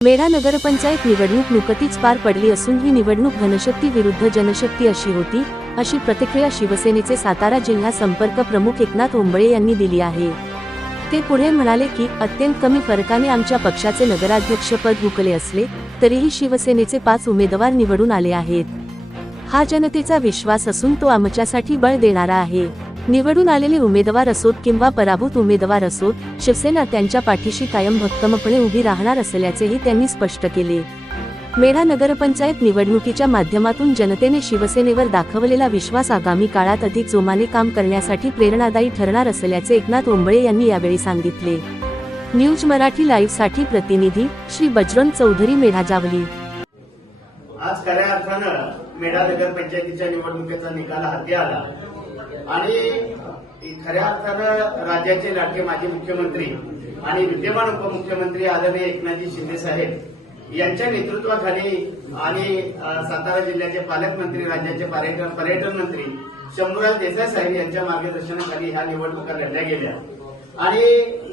मेढा नगरपंचायत निवडणूक नुकतीच पार पडली असून ही निवडणूक धनशक्ती विरुद्ध जनशक्ती अशी होती, अशी प्रतिक्रिया शिवसेनेचे सातारा जिल्हा संपर्क प्रमुख एकनाथ ओंबळे यांनी दिली आहे। ते पुढे म्हणाले की अत्यंत कमी फरकाने आमच्या पक्षाचे नगराध्यक्षपद हुकले असले तरीही शिवसेनेचे 5 उमेदवार निवडून आले आहेत। हा जनतेचा विश्वास असून तो आमच्यासाठी बळ देणारा आहे। निवडून आलेले उमेदवार असोत किंवा पराभूत उमेदवार असोत, शिवसेना त्यांच्या पाठीशी कायम भक्कमपणे उभी राहणार असल्याचेही त्यांनी स्पष्ट केले। मेढा नगरपंचायत निवडणुकीच्या माध्यमातून जनतेने शिवसेनेवर दाखवलेला विश्वास आगामी काळात अधिक जोमाने काम करण्यासाठी प्रेरणादायी ठरणार असल्याचे एकनाथ ओंबळे यांनी यावेळी सांगितले। न्यूज मराठी लाईव्ह साठी प्रतिनिधी श्री बजरंग चौधरी, मेढा जावली। आज खऱ्या अर्थानं मेढा नगरपंचायतीच्या निवडणुकीचा निकाल हाती आला आणि खऱ्या अर्थानं राज्याचे लाडके माजी मुख्यमंत्री आणि विद्यमान उपमुख्यमंत्री आदरणीय एकनाथजी शिंदे साहेब यांच्या नेतृत्वाखाली आणि सातारा जिल्ह्याचे पालकमंत्री, राज्याचे पर्यटन मंत्री शंभूराज देसाई साहेब यांच्या मार्गदर्शनाखाली ह्या निवडणुका लढल्या गेल्या आणि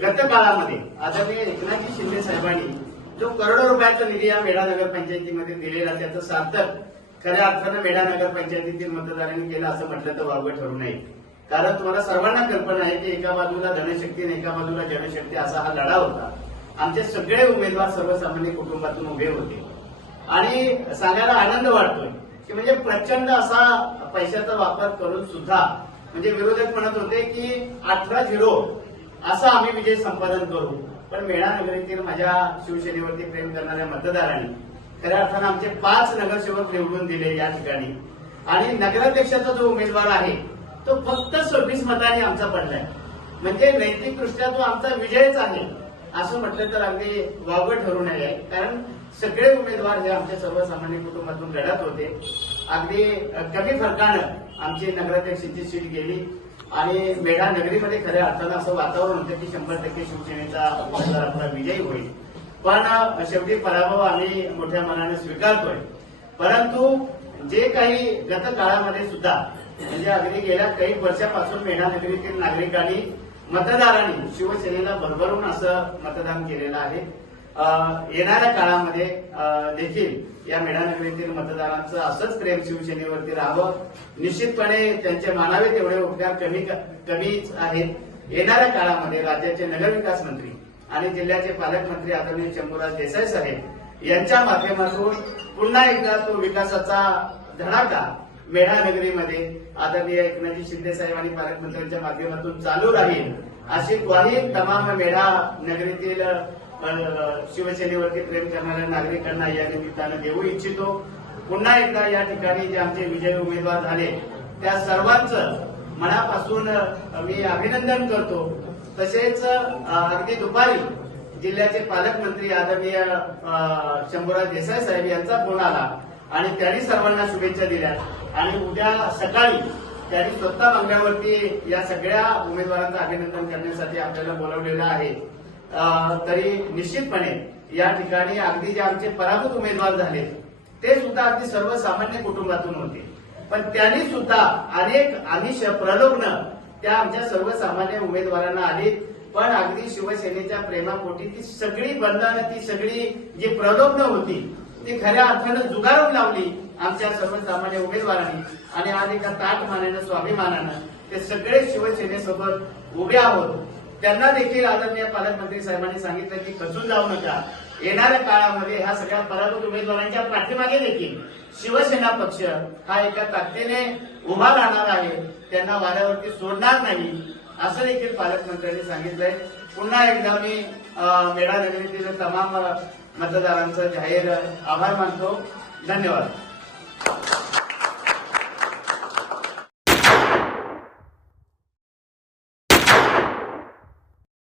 गत काळामध्ये आदरणीय एकनाथजी शिंदे साहेबांनी जो करोडो रुपयाचा निधी या मेढा नगरपंचायतीमध्ये दिलेला त्याचं सार्थक खऱ्या अर्थानं मेढा नगरपंचायतीतील मतदारांनी केलं असं म्हटलं तर वावगं ठरू नये। कारण तुम्हाला सर्वांना कल्पना आहे की एका बाजूला धनशक्ती आणि एका बाजूला जनशक्ती असा हा लढा होता। आमचे सगळे उमेदवार सर्वसामान्य कुटुंबातून उभे होते आणि सांगायला आनंद वाटतोय की म्हणजे प्रचंड असा पैशाचा वापर करून सुद्धा म्हणजे विरोधक म्हणत होते की 18-0 असा आम्ही विजय संपादन करू, पण मेढा नगरीतील माझ्या शिवसेनेवरती प्रेम करणाऱ्या मतदारांनी खऱ्या अर्थानं आमचे 5 नगरसेवक निवडून दिले या ठिकाणी आणि नगराध्यक्षाचा जो उमेदवार आहे तो फक्त 26 मतांनी आमचा पडलाय। म्हणजे नैतिकदृष्ट्या तो आमचा विजयच आहे असं म्हटलं तर अगदी वावगं ठरू नये। कारण सगळे उमेदवार हे आमच्या सर्वसामान्य कुटुंबातून लढत होते। अगदी कमी फरकानं आमची नगराध्यक्षाची सीट गेली आणि मेढा नगरीमध्ये खऱ्या अर्थानं असं वातावरण होतं की 100% शिवसेनेचा उमेदवार आपला विजयी होईल, पण शेवटी पराभव आम्ही मोठ्या मनाने स्वीकारतोय। परंतु जे काही गत काळामध्ये सुद्धा म्हणजे अगदी गेल्या काही वर्षापासून मेढा नगरीतील नागरिकांनी मतदारांनी शिवसेनेला भरभरून असं मतदान केलेलं आहे। येणाऱ्या काळामध्ये देखील या मेढा नगरीतील मतदारांचं असंच प्रेम शिवसेनेवरती राहावं। निश्चितपणे त्यांचे मानावे तेवढे उपकार कमीच आहेत। येणाऱ्या काळामध्ये राज्याचे नगरविकास मंत्री आणि जिल्ह्याचे पालकमंत्री आदरणीय शंभूराज देसाई साहेब यांच्या माध्यमातून पुन्हा एकदा तो विकासाचा धडाका मेढा नगरीमध्ये आदरणीय एकनाथजी शिंदे साहेब आणि पालकमंत्र्यांच्या माध्यमातून चालू राहील अशी ग्वाही तमाम मेढा नगरीतील शिवसेनेवरती प्रेम करणाऱ्या नागरिकांना या निमित्तानं देऊ इच्छितो। पुन्हा एकदा या ठिकाणी जे आमचे विजयी उमेदवार झाले त्या सर्वांचं मनापासून मी अभिनंदन करतो। तसेच अगदी दुपारी जिल्ह्याचे पालकमंत्री आदरणीय शंभूराज देसाई साहेब यांचा फोन आला आणि त्यांनी सर्वांना शुभेच्छा दिल्या आणि उद्या सकाळी त्यांनी स्वतः बंगल्यावरती या सगळ्या उमेदवारांचं अभिनंदन करण्यासाठी आपल्याला बोलवलेलं आहे। तरी निश्चितपणे या ठिकाणी अगदी जे आमचे पराभूत उमेदवार झाले ते सुद्धा अगदी सर्वसामान्य कुटुंबातून होते, पण त्यांनी सुद्धा अनेक आमिष प्रलोभनं त्या आमच्या सर्वसामान्य उमेदवारांना आली, पण अगदी शिवसेनेच्या प्रेमापोटी ती सगळी बंधनं, ती सगळी जी प्रलोभनं होती ती खऱ्या अर्थानं जुगारून लावली आमच्या सर्वसामान्य उमेदवारांनी आणि आज एका ताठमानेनं, स्वाभिमानानं ते सगळे शिवसेनेसोबत उभे आहोत। त्यांना देखील आदरणीय पालकमंत्री साहेबांनी सांगितलं की खचून जाऊ नका। येणाऱ्या काळामध्ये ह्या सगळ्या पराभूत उमेदवारांच्या पाठीमागे देखील शिवसेना पक्ष हा एका ताकदीने उभा राहणार आहे, त्यांना वाऱ्यावरती सोडणार नाही असं देखील पालकमंत्र्यांनी सांगितलंय। पुन्हा एकदा मी मेढा नगरीतील तमाम मतदारांचा जाहीर आभार मानतो। धन्यवाद।